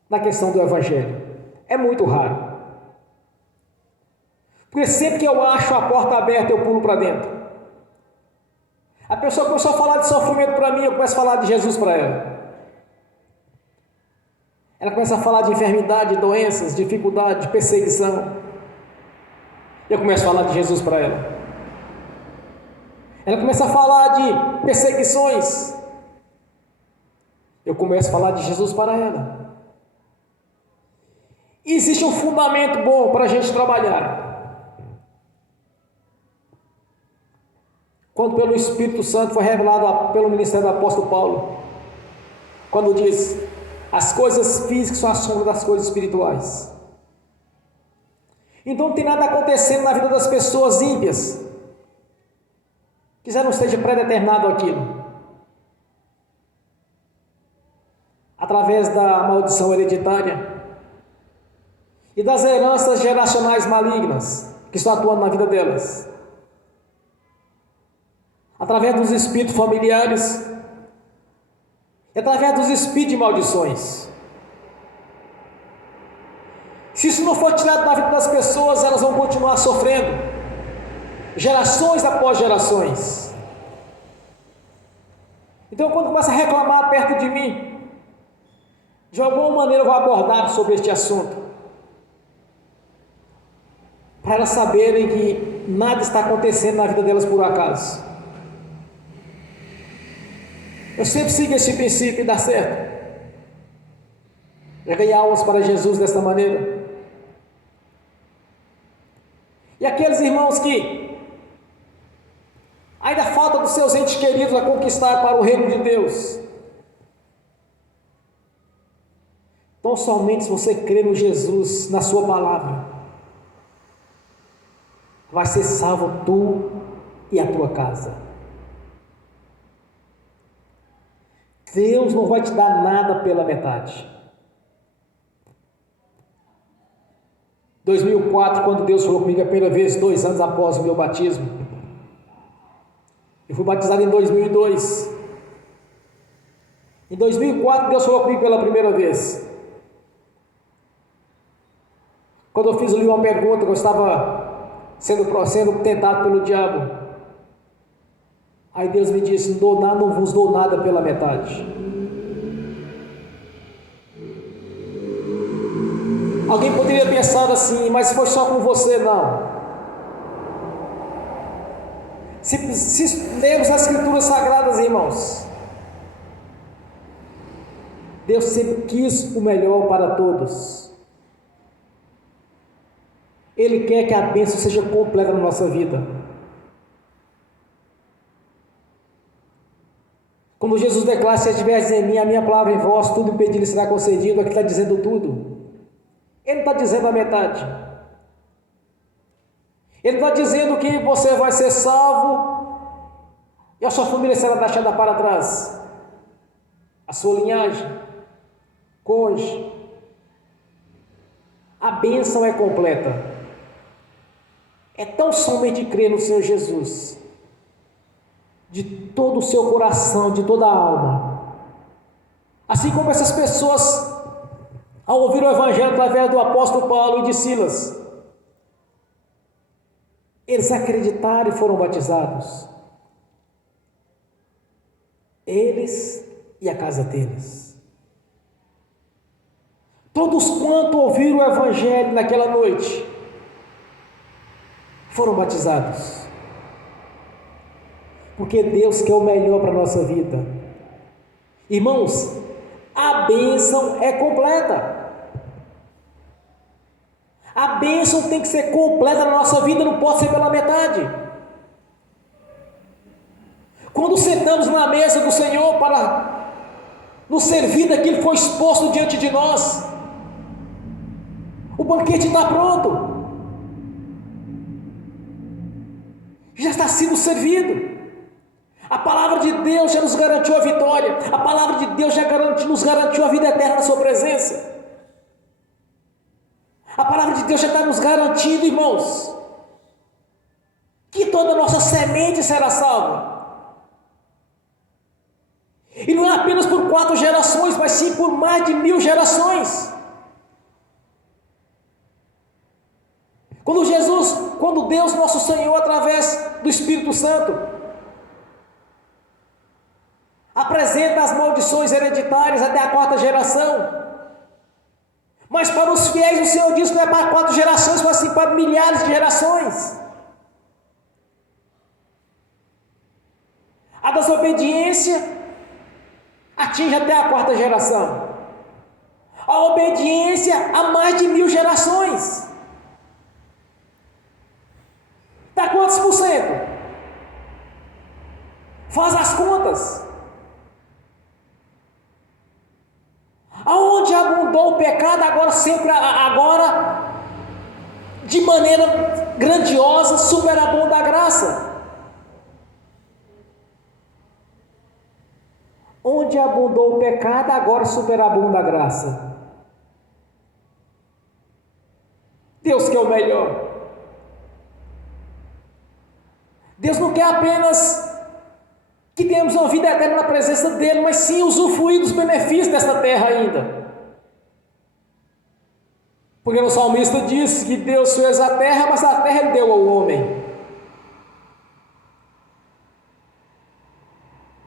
na questão do Evangelho. É muito raro. Porque sempre que eu acho a porta aberta, eu pulo para dentro. A pessoa começou a falar de sofrimento para mim, eu começo a falar de Jesus para ela. Ela começa a falar de enfermidade, doenças, dificuldade, perseguição. Eu começo a falar de Jesus para ela. Ela começa a falar de perseguições. Eu começo a falar de Jesus para ela. Existe um fundamento bom para a gente trabalhar. Quando pelo Espírito Santo foi revelado pelo ministério do apóstolo Paulo, quando diz: as coisas físicas são a sombra das coisas espirituais. Então não tem nada acontecendo na vida das pessoas ímpias, que já não esteja predeterminado aquilo, através da maldição hereditária e das heranças geracionais malignas que estão atuando na vida delas, através dos espíritos familiares e através dos espíritos de maldições. Se isso não for tirado da vida das pessoas, elas vão continuar sofrendo, gerações após gerações. Então, quando começa a reclamar perto de mim, de alguma maneira eu vou abordar sobre este assunto, para elas saberem que nada está acontecendo na vida delas por acaso. Eu sempre sigo esse princípio e dá certo. Já ganhei almas para Jesus desta maneira. E aqueles irmãos que ainda falta dos seus entes queridos a conquistar para o reino de Deus, então somente se você crer no Jesus, na sua palavra, vai ser salvo tu e a tua casa. Deus não vai te dar nada pela metade. 2004, quando Deus falou comigo a primeira vez, 2 anos após o meu batismo, eu fui batizado em 2002. Em 2004, Deus falou comigo pela primeira vez. Quando eu fiz ali uma pergunta, que eu estava sendo tentado pelo diabo, aí Deus me disse: não vos dou nada pela metade. Alguém poderia pensar assim, mas foi só com você, não. Se lermos as Escrituras Sagradas, irmãos, Deus sempre quis o melhor para todos. Ele quer que a bênção seja completa na nossa vida. Quando Jesus declara: se estiveres em mim, a minha palavra em vós, tudo impedido será concedido, aqui está dizendo tudo. Ele não está dizendo a metade. Ele está dizendo que você vai ser salvo e a sua família será deixada para trás. A sua linhagem, cônjuge. A bênção é completa. É tão somente crer no Senhor Jesus, de todo o seu coração, de toda a alma. Assim como essas pessoas, ao ouvir o Evangelho através do apóstolo Paulo e de Silas, eles acreditaram e foram batizados. Eles e a casa deles. Todos quanto ouviram o Evangelho naquela noite, foram batizados. Porque Deus quer o melhor para a nossa vida. Irmãos, a bênção é completa. A bênção tem que ser completa na nossa vida, não pode ser pela metade. Quando sentamos na mesa do Senhor para nos servir daquilo que foi exposto diante de nós, o banquete está pronto. Já está sendo servido. A palavra de Deus já nos garantiu a vitória. A palavra de Deus já nos garantiu a vida eterna na sua presença. A palavra de Deus já está nos garantindo, irmãos, que toda a nossa semente será salva. E não é apenas por 4 gerações, mas sim por mais de 1000 gerações. Quando Deus nosso Senhor, através do Espírito Santo, apresenta as maldições hereditárias até a 4ª geração, mas para os fiéis o Senhor diz que não é para 4 gerações, mas sim para milhares de gerações. A desobediência atinge até a 4ª geração. A obediência a mais de 1000 gerações. Dá quantos por cento? Faz as contas. Aonde abundou o pecado, agora de maneira grandiosa, superabunda a graça. Onde abundou o pecado, agora superabunda a graça. Deus quer o melhor. Deus não quer apenas que tenhamos uma vida eterna na presença dEle, mas sim usufruir dos benefícios desta terra ainda. Porque o salmista disse que Deus fez a terra, mas a terra Ele deu ao homem.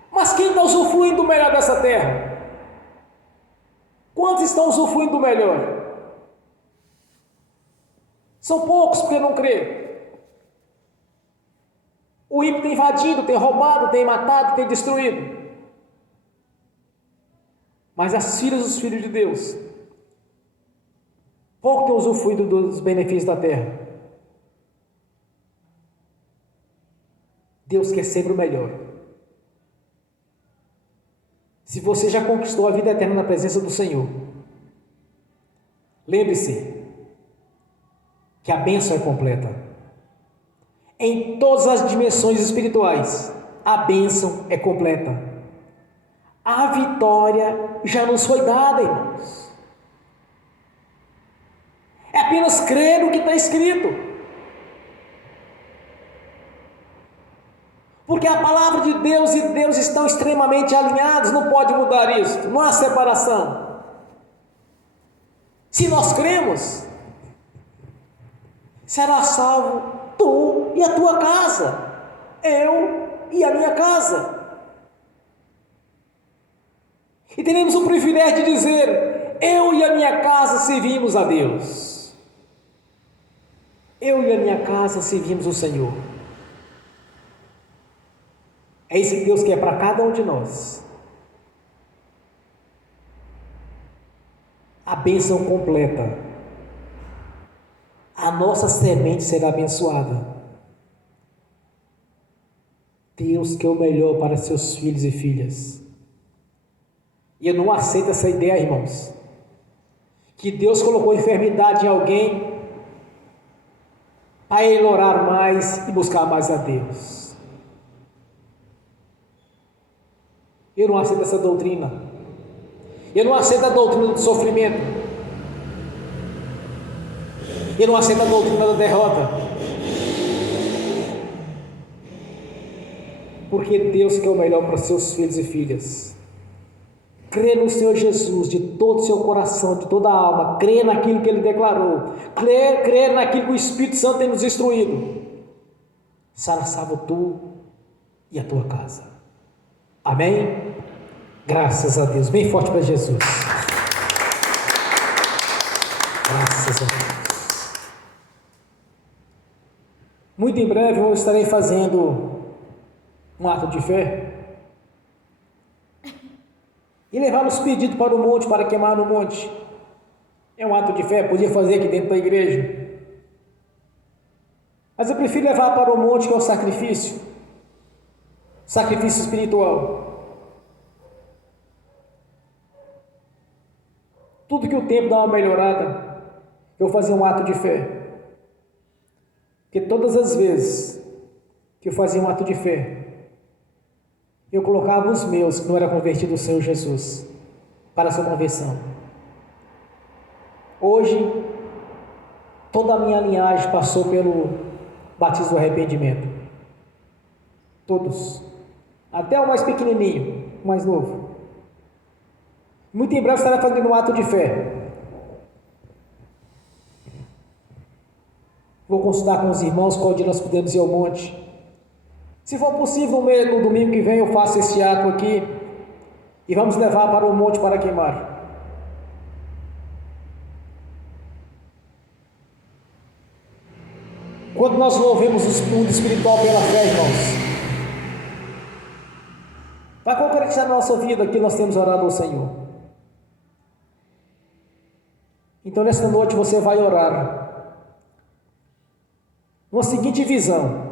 Mas quem está usufruindo do melhor dessa terra? Quantos estão usufruindo do melhor? São poucos, porque não crê. O ímpio tem invadido, tem roubado, tem matado, tem destruído. Mas as filhas dos filhos de Deus, pouco tem usufruído dos benefícios da terra. Deus quer sempre o melhor. Se você já conquistou a vida eterna na presença do Senhor, lembre-se que a bênção é completa. Em todas as dimensões espirituais, a bênção é completa. A vitória já nos foi dada, irmãos. É apenas crer no que está escrito. Porque a palavra de Deus e Deus estão extremamente alinhados, não pode mudar isso, não há separação. Se nós cremos, será salvo tu e a tua casa, eu e a minha casa. E teremos o privilégio de dizer: eu e a minha casa servimos a Deus. Eu e a minha casa servimos o Senhor. É isso que Deus quer para cada um de nós. A bênção completa. A nossa semente será abençoada. Deus quer o melhor para seus filhos e filhas. E eu não aceito essa ideia, irmãos, que Deus colocou enfermidade em alguém para ele orar mais e buscar mais a Deus. Eu não aceito essa doutrina. Eu não aceito a doutrina do sofrimento. Eu não aceito a doutrina da derrota. Porque Deus quer o melhor para seus filhos e filhas. Crê no Senhor Jesus de todo o seu coração, de toda a alma. Crê naquilo que Ele declarou. Crê naquilo que o Espírito Santo tem nos instruído. Será salvo tu e a tua casa. Amém? Graças a Deus. Bem forte para Jesus. Graças a Deus. Muito em breve eu estarei fazendo um ato de fé e levar os pedidos para o monte, para queimar no monte. É um ato de fé, podia fazer aqui dentro da igreja, mas eu prefiro levar para o monte, que é o sacrifício espiritual. Tudo que o tempo dá uma melhorada, eu vou fazer um ato de fé, porque todas as vezes que eu fazia um ato de fé, eu colocava os meus que não eram convertidos ao Senhor Jesus para a sua conversão. Hoje, toda a minha linhagem passou pelo batismo do arrependimento. Todos. Até o mais pequenininho, o mais novo. Muito em breve estará fazendo um ato de fé. Vou consultar com os irmãos qual dia nós podemos ir ao monte. Se for possível, no domingo que vem eu faço esse ato aqui e vamos levar para o monte para queimar. Quando nós movemos o mundo espiritual pela fé, irmãos, vai concretizar na nossa vida que nós temos orado ao Senhor. Então nesta noite você vai orar uma seguinte visão: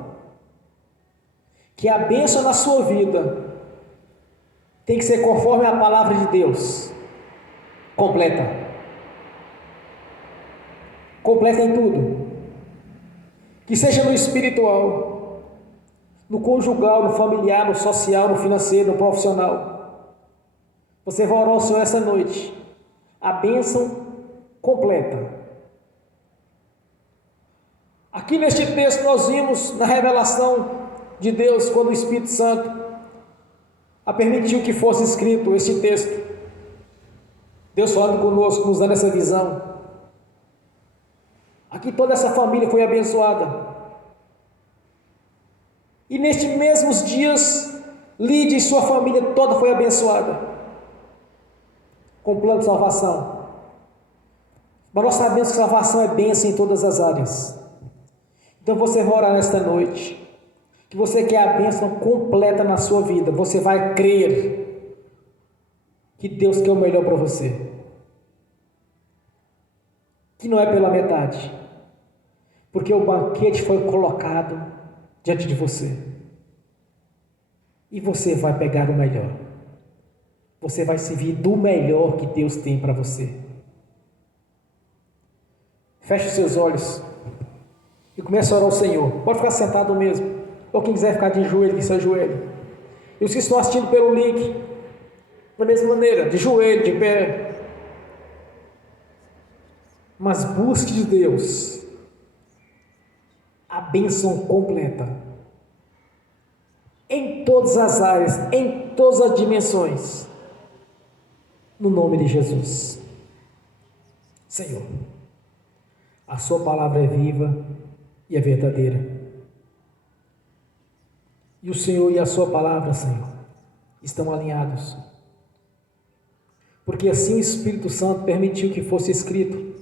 que a bênção na sua vida tem que ser conforme a palavra de Deus, completa em tudo, que seja no espiritual, no conjugal, no familiar, no social, no financeiro, no profissional. Você vai orar ao Senhor essa noite, a bênção completa. Aqui neste texto nós vimos na revelação de Deus, quando o Espírito Santo a permitiu que fosse escrito este texto. Deus falando conosco, nos dando essa visão. Aqui toda essa família foi abençoada. E nestes mesmos dias, Lídia e sua família toda foi abençoada com plano de salvação. Mas nós sabemos que salvação é bênção em todas as áreas. Então você vai orar nesta noite, que você quer a bênção completa na sua vida. Você vai crer que Deus quer o melhor para você, que não é pela metade, porque o banquete foi colocado diante de você e você vai pegar o melhor. Você vai servir do melhor que Deus tem para você. Feche os seus olhos e comece a orar ao Senhor. Pode ficar sentado mesmo, ou quem quiser ficar de joelho, que se ajoelhe. E os que estão assistindo pelo link, da mesma maneira, de joelho, de pé. Mas busque de Deus a bênção completa, em todas as áreas, em todas as dimensões, no nome de Jesus. Senhor, a sua palavra é viva e é verdadeira. E o Senhor e a sua palavra, Senhor, estão alinhados. porque assim o Espírito Santo permitiu que fosse escrito,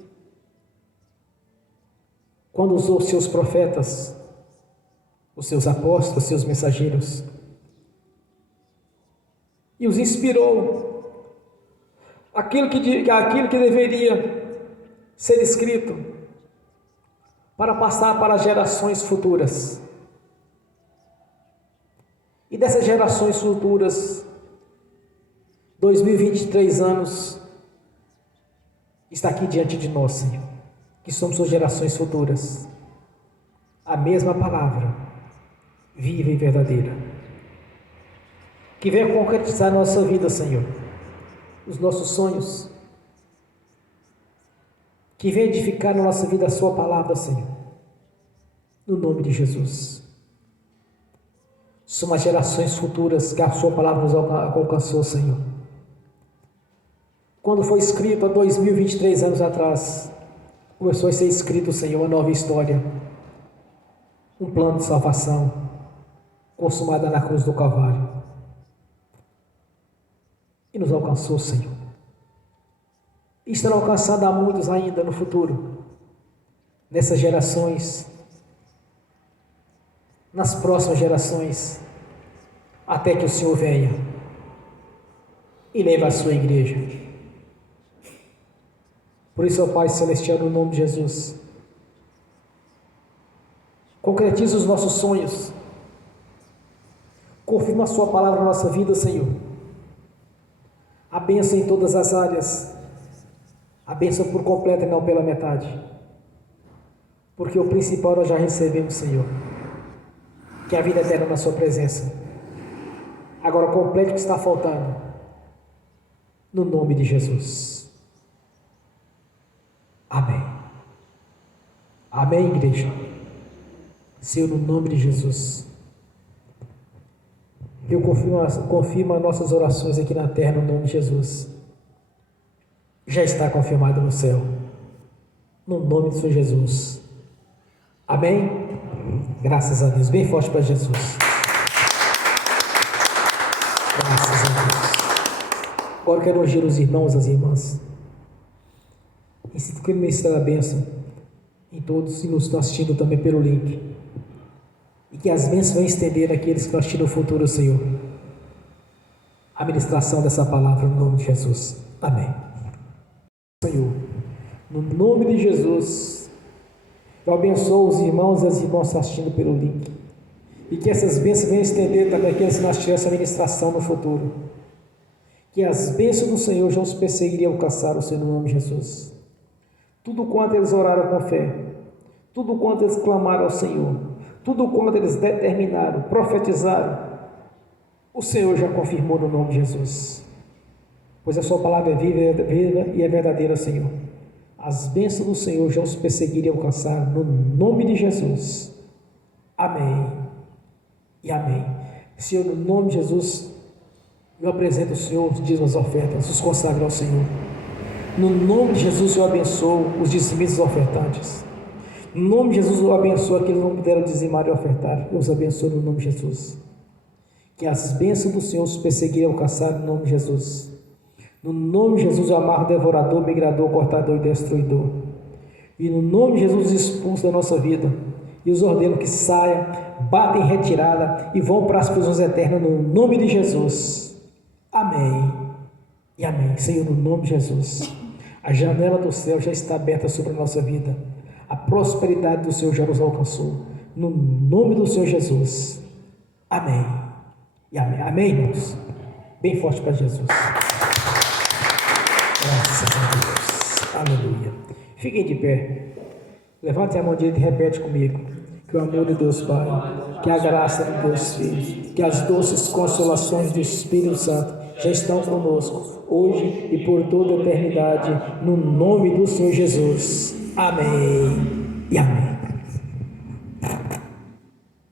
quando usou os seus profetas, os seus apóstolos, os seus mensageiros, e os inspirou aquilo que deveria ser escrito para passar para gerações futuras. E dessas gerações futuras, 2023 anos está aqui diante de nós, Senhor, que somos as gerações futuras. A mesma palavra, viva e verdadeira, que venha concretizar a nossa vida, Senhor, os nossos sonhos, que venha edificar na nossa vida a sua palavra, Senhor, no nome de Jesus. Somos as gerações futuras que a sua palavra nos alcançou, Senhor. Quando foi escrito há 2023 anos atrás, começou a ser escrito, Senhor, uma nova história, um plano de salvação, consumada na cruz do Calvário, e nos alcançou, Senhor, e estará alcançando a muitos ainda no futuro, nessas gerações, nas próximas gerações, até que o Senhor venha e leve a sua igreja. Por isso, ó Pai Celestial, no nome de Jesus, concretiza os nossos sonhos, confirma a sua palavra na nossa vida, Senhor, a bênção em todas as áreas, a bênção por completo e não pela metade, porque o principal nós já recebemos, Senhor, que é a vida eterna na sua presença. Agora complete o que está faltando, no nome de Jesus. Amém. Amém, igreja. Senhor, no nome de Jesus, eu confirmo as nossas orações aqui na terra, no nome de Jesus. Já está confirmado no céu, no nome de Senhor Jesus. Amém? Graças a Deus. Bem forte para Jesus. Graças a Deus. Agora eu quero ungir os irmãos e as irmãs. E sinto que ele ministra a bênção em todos e nos estão assistindo também pelo link. E que as bênçãos venham estender naqueles que estão assistindo no futuro, Senhor. A ministração dessa palavra no nome de Jesus. Amém. Senhor, no nome de Jesus, eu abençoo os irmãos e as irmãs assistindo pelo link. E que essas bênçãos venham estender também aqueles que não assistiram essa ministração no futuro. Que as bênçãos do Senhor já os perseguirem e alcançar o Senhor no nome de Jesus. Tudo quanto eles oraram com fé, tudo quanto eles clamaram ao Senhor, tudo quanto eles determinaram, profetizaram, o Senhor já confirmou no nome de Jesus. Pois a sua palavra é viva e é verdadeira, Senhor. As bênçãos do Senhor já os perseguirem e alcançar no nome de Jesus. Amém e amém. Senhor, no nome de Jesus, eu apresento o Senhor os dízimos, as ofertas, os consagro ao Senhor. No nome de Jesus eu abençoo os dizimistas ofertantes. No nome de Jesus eu abençoo aqueles que não puderam dizimar e ofertar. Eu os abençoo no nome de Jesus. Que as bênçãos do Senhor os perseguirem e alcançar no nome de Jesus. No nome de Jesus eu amarro devorador, migrador, cortador e destruidor. E no nome de Jesus os expulso da nossa vida. E os ordeno que saiam, batem em retirada e vão para as prisões eternas no nome de Jesus. Amém e amém. Senhor, no nome de Jesus, a janela do céu já está aberta sobre a nossa vida. A prosperidade do Senhor já nos alcançou. No nome do Senhor Jesus. Amém e amém. Amém, irmãos? Bem forte para Jesus. Graças a Deus. Aleluia. Fiquem de pé. Levante a mão direita e repete comigo. Que o amor de Deus Pai, que a graça de Deus Filho, que as doces consolações do Espírito Santo já estão conosco, hoje e por toda a eternidade, no nome do Senhor Jesus. Amém e amém.